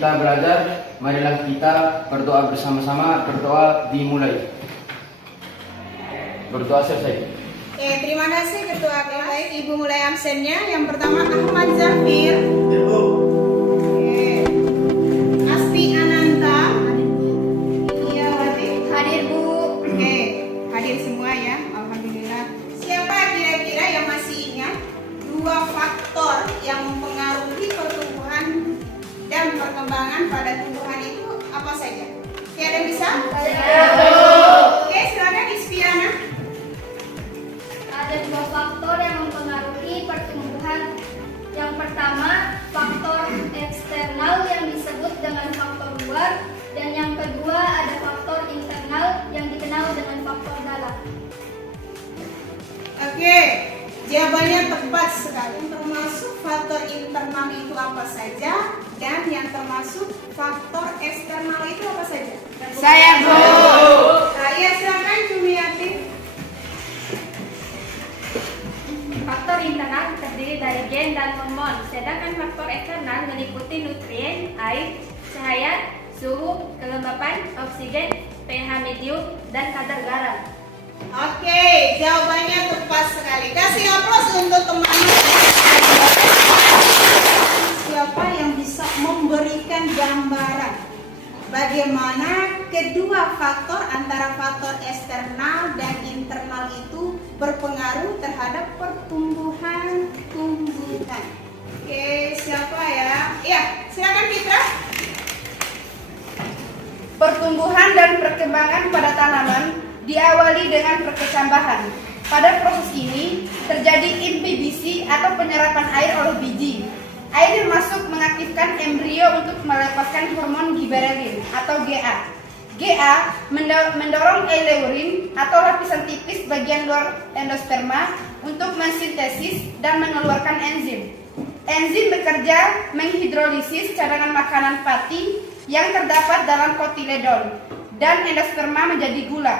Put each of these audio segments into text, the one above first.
kita belajar, marilah kita berdoa bersama-sama. Berdoa dimulai. Berdoa selesai. Oke, terima kasih Ketua kelas. Baik, Ibu mulai absennya. Yang pertama Ahmad Zafir. Oke. Asti Ananta. Iya, Wati. Hadir Bu. Oke, hadir semua ya. Alhamdulillah. Siapa kira-kira yang masih ingat dua faktor yang mempengaruhi pertumbuhan dan perkembangan pada tumbuhan itu apa saja? Oke, ada yang bisa? Oke, silakan Ispiana. Ada dua faktor yang mempengaruhi pertumbuhan. Yang pertama, faktor eksternal yang disebut dengan faktor luar, dan yang kedua ada faktor internal yang dikenal dengan faktor dalam. Oke, jawabannya tepat sekali. Termasuk faktor internal itu apa saja, dan yang termasuk faktor eksternal itu apa saja? Saya Bu. Saya silakan Jumiati. Faktor internal terdiri dari gen dan hormon, sedangkan faktor eksternal meliputi nutrien, air, cahaya, suhu, kelembapan, oksigen, pH medium, dan kadar garam. Oke, jawabannya tepat sekali. Kasih aplaus untuk teman-teman. Siapa yang bisa memberikan gambaran bagaimana kedua faktor antara faktor eksternal dan internal itu berpengaruh terhadap pertumbuhan tumbuhan. Oke, siapa ya? Ya, silakan Fitra. Pertumbuhan dan perkembangan pada tanaman diawali dengan perkecambahan. Pada proses ini terjadi imbibiasi atau penyerapan air oleh biji. Air masuk mengaktifkan embrio untuk melepaskan hormon giberellin atau GA. GA mendorong eleurin atau lapisan tipis bagian luar endosperma untuk mensintesis dan mengeluarkan enzim. Enzim bekerja menghidrolisis cadangan makanan pati yang terdapat dalam kotiledon dan endosperma menjadi gula.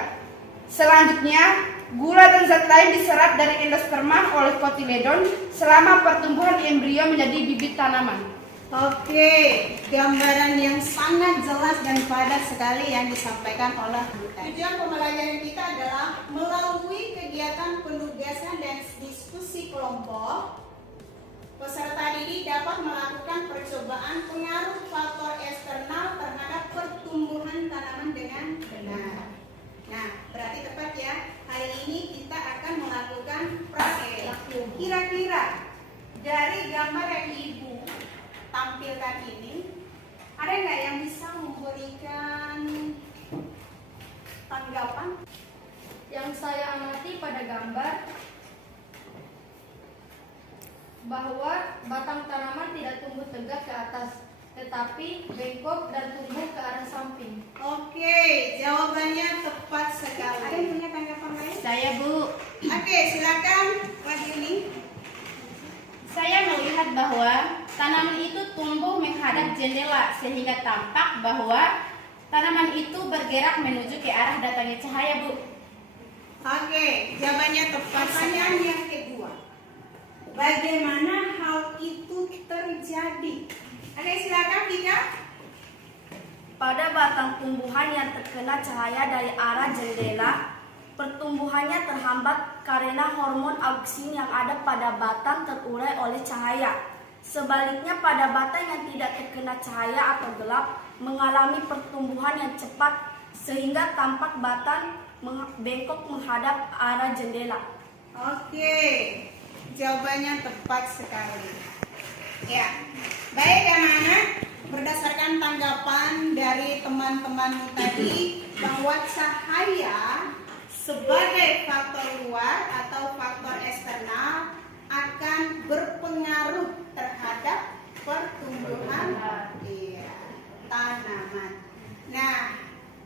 Selanjutnya, gula dan zat lain diserap dari endosperma oleh kotiledon selama pertumbuhan embrio menjadi bibit tanaman. Oke, gambaran yang sangat jelas dan padat sekali yang disampaikan oleh Buta. Tujuan pembelajaran kita adalah melalui kegiatan penugasan dan diskusi kelompok, peserta didik dapat melakukan percobaan pengaruh faktor eksternal terhadap pertumbuhan tanaman dengan benar. Nah, berarti tepat ya. Hari ini kita akan melakukan praktek. Kira-kira dari gambar yang Ibu tampilkan ini, ada nggak yang bisa memberikan tanggapan? Yang saya amati pada gambar bahwa batang tanaman tidak tumbuh tegak ke atas, tetapi bengkok dan tumbuh ke arah samping. Oke, jawabannya tepat sekali. Ada yang punya tanggapan lain? Saya Bu, Oke, silakan Wahyuni. saya melihat bahwa tanaman itu tumbuh menghadap jendela sehingga tampak bahwa tanaman itu bergerak menuju ke arah datangnya cahaya Bu. Oke, jawabannya tepat. Pertanyaan yang kedua, bagaimana hal itu terjadi? Oke, silakan Vika. Pada batang tumbuhan yang terkena cahaya dari arah jendela, pertumbuhannya terhambat karena hormon auksin yang ada pada batang terurai oleh cahaya. Sebaliknya pada batang yang tidak terkena cahaya atau gelap mengalami pertumbuhan yang cepat sehingga tampak batang bengkok menghadap arah jendela. Oke, jawabannya tepat sekali. Ya, baik anak-anak, berdasarkan tanggapan dari teman-teman tadi bahwa cahaya sebagai faktor luar atau faktor eksternal akan berpengaruh terhadap pertumbuhan tanaman. Nah,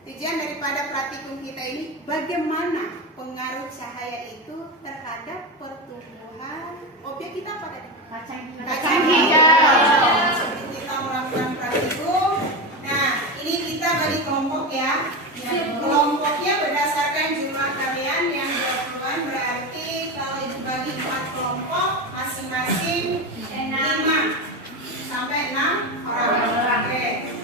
tujuan daripada praktikum kita ini bagaimana pengaruh cahaya itu terhadap pertumbuhan objek kita pada kacang hijau. Sebelum kita melakukan praktikum, nah ini kita bagi kelompok ya. Kelompoknya berdasarkan jumlah kalian yang 20-an, berarti kalau dibagi 4 kelompok masing-masing 5 sampai 6 orang. Oke.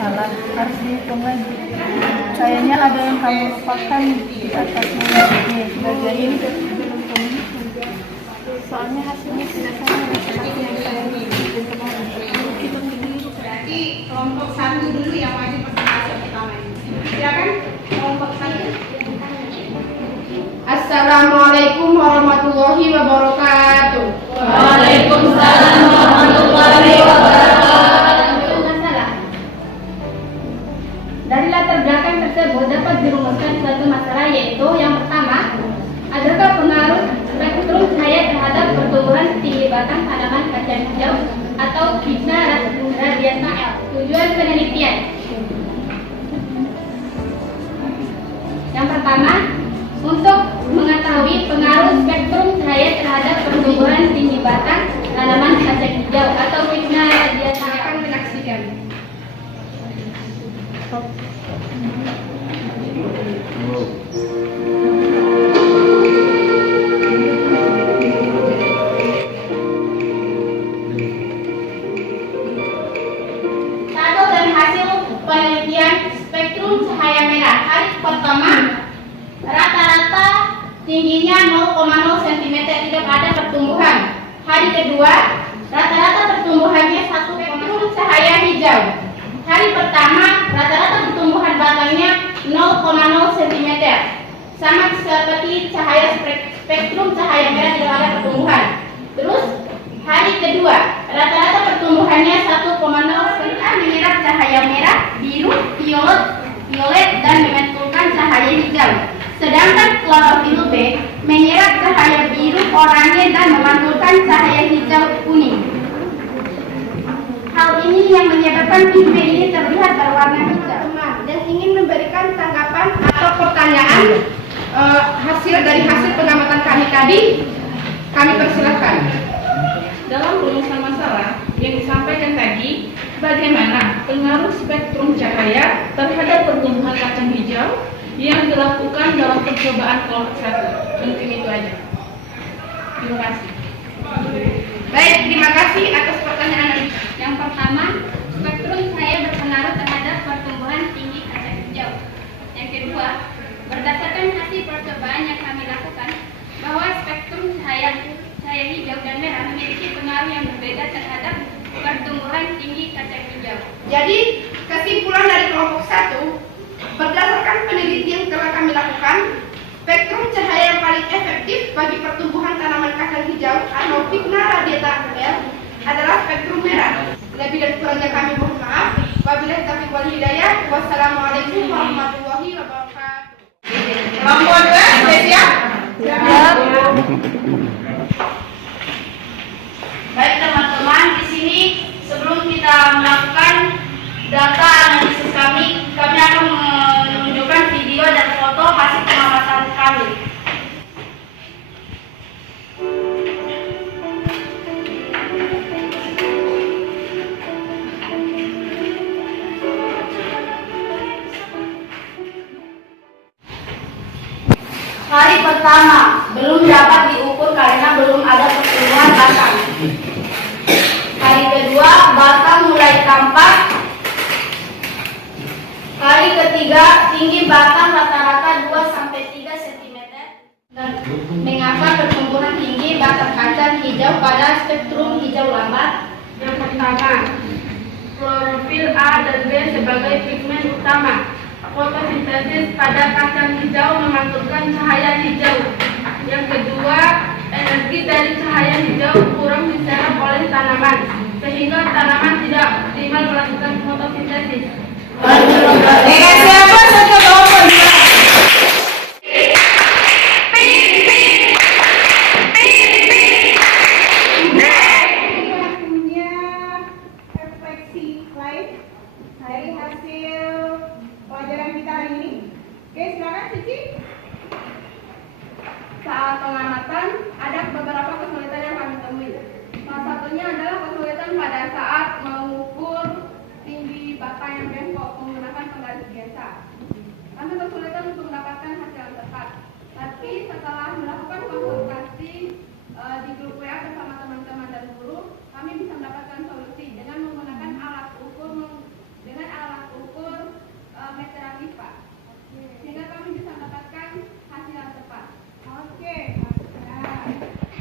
salah, harus dihitung lagi. Kayaknya ada yang kamu lupakan di atasnya. Nih, bagian ini belum kamu hitung. Soalnya hasilnya tidak sama seperti yang saya hitung kemarin. Hitung dulu. Berarti kelompok 1 dulu yang wajib presentasi pertama ini. Silakan kelompok 1. Assalamualaikum warahmatullahi wabarakatuh. Waalaikumsalam warahmatullahi wabarakatuh. Masalah. Dari latar belakang tersebut dapat dirumuskan suatu masalah, yaitu yang pertama, adakah pengaruh spektrum cahaya terhadap pertumbuhan tinggi batang tanaman kacang hijau atau Vigna radiata L? Tujuan penelitian. Yang pertama, untuk mengetahui pengaruh spektrum cahaya terhadap pertumbuhan tinggi batang tanaman kacang hijau atau Vigna radiata L. Akan menyaksikan. Satu dan hasil penelitian spektrum cahaya merah. Hari pertama, rata-rata tingginya 0,0 cm, tidak ada pertumbuhan. Hari kedua, rata-rata pertumbuhannya 1 spektrum cahaya hijau. Hari pertama, rata-rata pertumbuhan batangnya 0,0 cm. Sama seperti cahaya spektrum cahaya merah, tidak ada pertumbuhan. Terus hari kedua, rata-rata pertumbuhannya 1,0 cm, menyerap cahaya merah, biru, violet, dan memantulkan cahaya hijau. Sedangkan klorofil B menyerap cahaya biru, oranye, dan memantulkan cahaya hijau kuning. Hal ini yang menyebabkan pigmen ini terlihat berwarna hijau. Yang ingin memberikan tanggapan atau pertanyaan dari hasil pengamatan kami tadi, kami persilahkan. Dalam rumusan masalah yang disampaikan tadi, bagaimana pengaruh spektrum cahaya terhadap pertumbuhan kacang hijau yang dilakukan dalam percobaan kelompok 1. Mungkin itu aja. Terima kasih. Baik, terima kasih atas pertanyaan. Yang pertama, spektrum cahaya berpengaruh terhadap pertumbuhan tinggi kacang hijau. Yang kedua, berdasarkan hasil percobaan yang kami lakukan, bahwa spektrum cahaya hijau dan merah memiliki pengaruh yang berbeda terhadap pertumbuhan tinggi kacang hijau. Jadi, kesimpulan dari kelompok 1, berdasarkan penelitian yang telah kami lakukan, spektrum cahaya yang paling efektif bagi pertumbuhan tanaman kacang hijau atau Vigna radiata L adalah spektrum merah. Lebih dan kurangnya kami mohon maaf. Wabillahi taufiq wal hidayah. Wassalamualaikum warahmatullahi wabarakatuh. Kelompok 2, sudah siap? Siap. Baik teman-teman, di sini sebelum kita melakukan data analisis kami akan menunjukkan video dan foto hasil pengamatan kami. Hari pertama belum dapat diukur karena belum ada pertumbuhan batang. Hari kedua batang mulai tampak. Hari ketiga tinggi batang rata-rata 2-3 cm. Dan mengapa pertumbuhan tinggi batang kacang hijau pada spektrum hijau lambat? Yang pertama, klorofil A dan B sebagai pigmen utama. Fotosintesis pada kacang hijau memantulkan cahaya hijau. Yang kedua, energi dari cahaya hijau kurang diserap oleh tanaman, sehingga tanaman tidak optimal melakukan fotosintesis. Dengan siapa satu kelompok? Punya refleksi lain dari hasil pelajaran kita hari ini. Oke, silakan Cici. Saat pengamatan, ada beberapa kesulitan yang kami temui. Salah satunya adalah kesulitan pada saat mengukur tinggi batang yang bengkok menggunakan penggaris biasa. Kami kesulitan untuk mendapatkan hasil yang tepat. Tapi setelah melakukan konsultasi di grup WA bersama teman-teman dan guru, kami bisa mendapatkan solusi dengan menggunakan alat ukur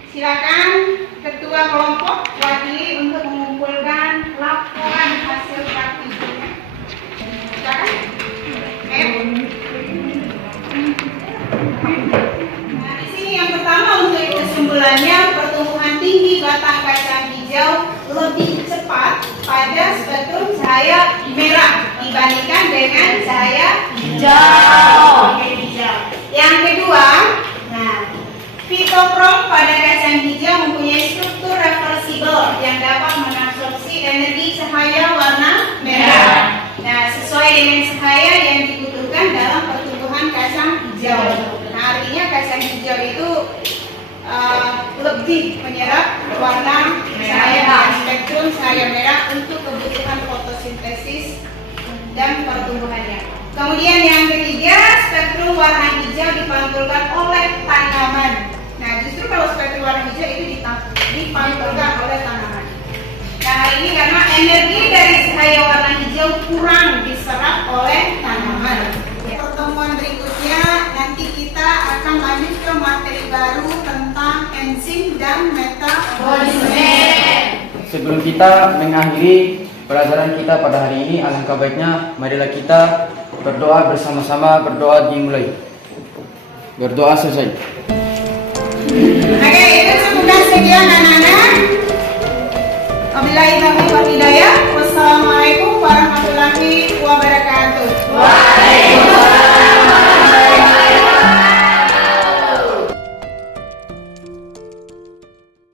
Silakan ketua kelompok wakili untuk mengumpulkan laporan hasil praktikumnya. Silakan. Nah, di sini yang pertama untuk kesimpulannya, pertumbuhan tinggi batang kacang hijau lebih cepat pada spektrum cahaya merah dibandingkan dengan cahaya hijau. Yang kedua, fitokrom pada kacang hijau mempunyai struktur reversibel yang dapat mengabsorpsi energi cahaya warna merah. Nah, sesuai dengan cahaya yang dibutuhkan dalam pertumbuhan kacang hijau. Nah, artinya kacang hijau itu lebih menyerap warna cahaya spektrum cahaya merah untuk kebutuhan fotosintesis dan pertumbuhannya. Kemudian yang ketiga, spektrum warna hijau dipantulkan oleh tanaman. Nah, justru kalau spektrum warna hijau itu dipantulkan oleh tanaman. Nah, hal ini karena energi dari cahaya warna hijau kurang diserap oleh tanaman. Pertemuan berikutnya nanti kita akan lanjut ke materi baru tentang enzim dan metabolisme. Sebelum kita mengakhiri pelajaran kita pada hari ini, alangkah baiknya marilah kita berdoa bersama-sama. Berdoa dimulai. Berdoa selesai. Oke, itu sekian anak-anak.